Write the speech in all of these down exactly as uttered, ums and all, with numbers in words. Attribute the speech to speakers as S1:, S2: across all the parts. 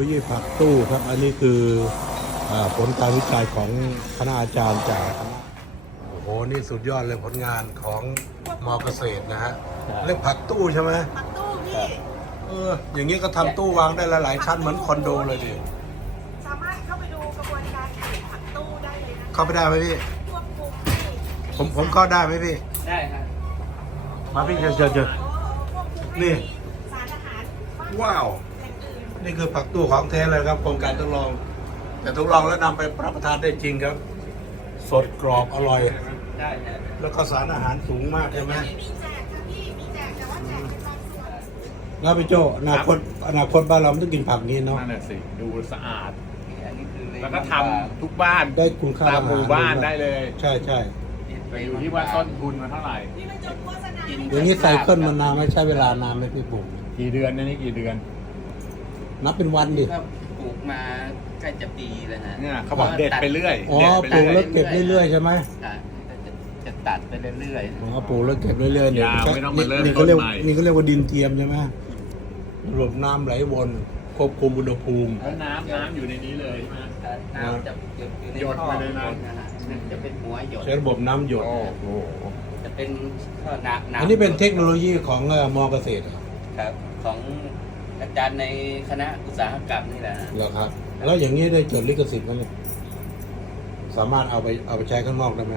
S1: ยีผักตู้ครับอันนี้คือผลการวิจัยของคณะอาจารย์จากโอ้โหนี่สุดยอดเลยผลงานของมอเกษตรนะฮะเรียกผักตู้ใช่ไหม
S2: ผักตู้พี่
S1: เอออย่างนี้ก็ทำตู้วางได้หลายๆชั้นเหมือนคอนโดเลยดิ
S2: สามารถเข้าไปดูกระบวนการผลิตผักตู้ได้เลยนะ
S1: เข้าไปได้ไหมพี่
S2: ควบคุม
S1: ผมผมเข้าได้ไหมพี่
S3: ได้ครับ
S1: มาพี่เชิญเชิญเชิญนี่
S2: สารอาหาร
S1: ว้าวนี่คือผักตู้ของแท้เลยครับโครงการทดลองแต่ทดลองแล้วนำไปรับประทานได้จริงครับสดกรอบอร่อย
S3: ได้
S1: แล้วก็สารอาหารสูงมากใช่ไหม
S2: มีแจกค่ะพี่มีแจกแต่ว่าแจกเป็นบางส่วน
S1: แล้วพี่โจอนาคตอนาคตบ้านเราไม่ต้องกินผักนี้เนาะ
S4: นั่นแหละสิดูสะอาดแล้วก็ทำทุกบ้าน
S1: ได้คุณค่า
S4: ตามหมู่บ้านได้เลย
S1: ใช่ใช่
S4: แต่อยู่ที่ว่าต้นทุนมันเท่าไหร่
S2: นี่มันจดโฆษณา
S1: อย่างนี้ไซเคิลมันนานไม่ใช่เวลานานไหมพี่ปลูก
S4: กี่เดือนนี่กี่เดือน
S1: นับเป็นวันดิ
S3: ก็ปลูกมาใกล้จะปีแล้วนะ
S4: เนี่ยเขาบอกเด็ดไปเรื่อย
S1: อ๋อปลูกแล้วเก็บเรื่อยๆใช่ไหม
S3: จะตัดไปเรื่อย
S1: ๆอ๋อปลูกแล้วเก็บเรื่อยๆ
S4: เนี่ยไม่ต้องมาเริ่มต้นใหม่
S1: นี่เขาเรียกว่าดินเทียมใช่ไหมระบบน้ำไหลวนควบคุมอุณหภูมิ
S4: แล้วน้ำน้ำอยู่ในนี้เลยใช่ไหม
S3: น้ำจะหยดไปเลยนะจะเป็นหัวหยด
S1: ใช้ระบบน้ำหยด
S3: จะเป็นข้อน้ำ
S1: อันนี้เป็นเทคโนโลยีของมอเกษตร
S3: ครับของอาจารย์ในคณะอุตสาหกรรมนี่แหละ
S1: เหรอครับแล้วอย่างนี้ได้จดลิขสิทธิ์ไหมเนี่ยสามารถเอาไปเอาไปใช้ข้างนอกได้ไหม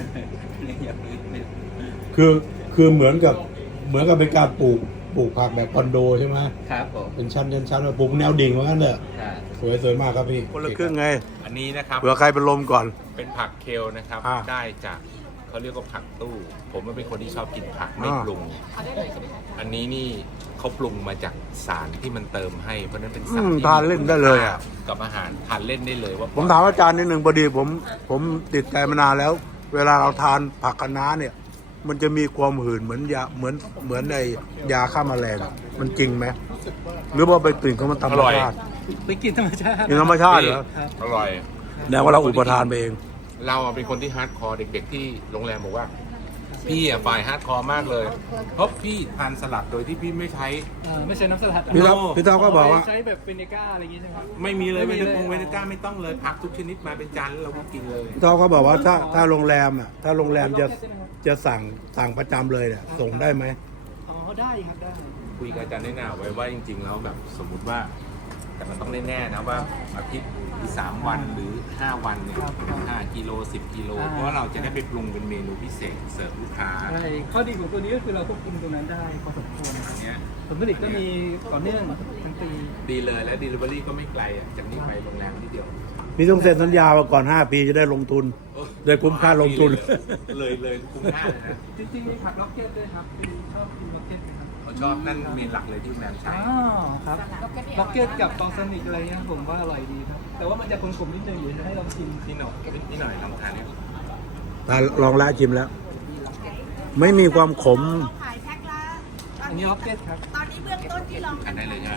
S1: คือคือเหมือนกับเหมือนกับเป็นการปลูกปลูกผักแบบคอนโดใช่ไหม
S3: ครับผม
S1: เป็นชั้นชั้นชั้นปลูกแนวดิ่งว่างั้นเถอะสวยสวยมากครับพี่คนละครึ่งไง
S4: อันนี้นะครับ
S1: เผื่อใครเป็นลมก่อน
S4: เป็นผักเคลนะครับได้จากเขาเรียกว่าผักตู้ผมเป็นคนที่ชอบกินผักไม่ปรุงอันนี้นี่เขาปรุงมาจากสารที่มันเติมให้เพราะนั้นเป็นสารที่
S1: ทานเล่นได้เลยอ่ะ
S4: กับอาหารทานเล่นได้เลยว่า
S1: ผมถามอาจารย์นิดหนึ่งพอดีผมผมติดใจมานานแล้ว เวลาเราทานผักคะน้าเนี่ยมันจะมีความหืนเหมือนยาเหมือนเหมือนในยาฆ่าแมลงมันจริงไหมหรือว่าไปกลิ่นของมันธรรมชาติ
S3: ไปกินธรรมชาติ
S1: กินธรรมชาติเหรอ
S4: อร่อย
S1: แน่ว่าเราอุปทานไปเอง
S4: เราเป็นคนที่ฮาร์ดคอร์เด็กๆที่โรงแรมบอกว่าพี่อ่ะฝ่ายฮาร์ดคอร์มากเลยเพราะพี่ทานสลัดโดยที่พี่ไม่ใช้
S3: ไม่ใช่น้ำสลัด
S1: พี่ท็อปพี่ท็อปก็บอกว่า
S3: ใช้แบบเวนิก้าอะไรอย่างงี้ใช่ไหม
S4: ไม่มีเลยเวนิก้าเวนิก้าไม่ต้องเลยผักทุกชนิดมาเป็นจานแล้วเราก็กินเลย
S1: พี่ท็อปก็บอกว่าถ้าถ้าโรงแรมอ่ะถ้าโรงแรมจะจะสั่งสั่งประจำเลยเนี่ยส่งได้ไหม
S3: อ๋อได้ครับได้
S4: คุยกับอาจารย์แน่ๆไว้ว่าจริงๆแล้วแบบสมมุติว่าแต่มันต้องแน่ๆนะว่าอาทิตย์หรือสามวันหรือห้าวันเนี่ยห้ากิโลสิบกิโลเพราะว่าเราจะได้ไปปรุงเป็นเมนูพิเศษเสิร์ฟลูกค้า
S3: ใช่ข้อดีของตัวนี้ก็คือเราควบคุมตรงนั้นได้พอสมควรเนี้ยผลผลิตก็มีต่อเนื่องทั้งปี
S4: ดีเลยและ delivery ก็ไม่ไกลอ่ะจากนี้ไปโรงแรมนิดเดียว
S1: พี่ต้องเซ็นสัญญามาก่อนห้าปีจะได้ลงทุนได้คุ้มค่าลงทุน
S4: เลยเลยคุ้มค่าเลยนะ
S3: จริงๆมีผักล็อกเก็ตด้วยครับพี่ชอบกินล็อกเก็ตไหมครับ
S4: เขาชอบนั่นเมนหลักเลยที่โรงแรมใช้
S3: อ๋อครับล็อกเก็ตกับบอลซานิกอะไรเงี้ยผมว่าอร่อยดีครับแต่ว่ามันจะขมๆนิดนึงอยู่ให้ลองชิม
S4: นิดหน่อยนิดหน่อยลองทานนี่
S1: ตาลองแล้วชิมแล้ว ไม่มีความขม
S3: อันนี้ล็อกเก็ตครับ
S2: ตอนนี้เบื้องต้นที่ลอง
S4: ทานได้เลยใช่ไหม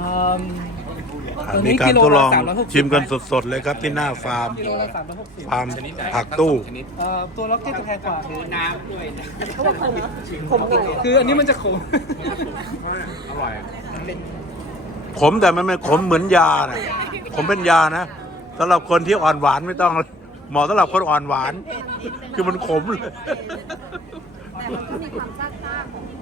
S1: มีการทดลองชิมกันสดๆเลยครับที่หน้าฟาร์มฟาร์มผักตู้
S3: ตัวล็อกเก็ตจะแพงกว่าคือน้ำด้วย
S2: เขาบอกขมขมหน่อย
S3: คืออันนี้มันจะขม
S4: อร่อย
S1: ขมแต่มันไม่ขมเหมือนยานะขมเป็นยานะสำหรับคนที่อ่อนหวานไม่ต้องเหมาะสำหรับคนอ่อนหวานคือมันขมเลย
S2: แต่มันก็มีความซ่าซ่า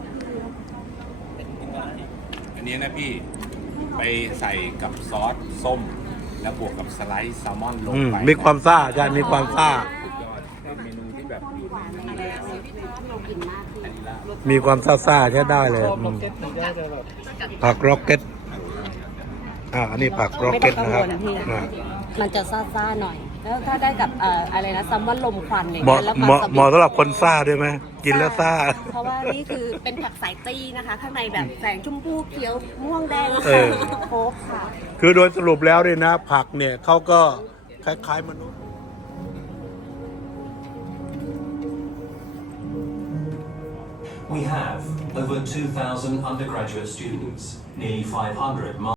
S4: อันนี้นะพี่ไปใส่กับซอสส้มแล้วบวกกับสไลด์แซลมอนลงไป
S1: มีความซ่าอาจารย์มีความซ่า
S4: เป็นเมนูที่แบบอยู่
S1: ในมีความซ่าซ่าใช้ได้เลยผักร็อกเก็ตอ่าอันนี้ผักร็อกเก็ตนะครับ
S5: มันจะซ่าๆหน่อยแล้วถ้าได้กับอะไรนะซัมมอนลมควันอะไรเ
S1: งี้ยแล้วเหมาะเหมาะสำหรับคนซ่าด้วยไหมกินแล้วซ่า
S5: เพราะว่านี่คือเป็นผักสายตีนะคะข้างในแบบแสงชมพูเขียวม่วงแดงโค้กค่ะ
S1: คือโดยสรุปแล้วเนี่ยนะผักเนี่ยเขาก็คล้ายๆมนุษย์
S6: We have over two thousand undergraduate students, nearly five hundred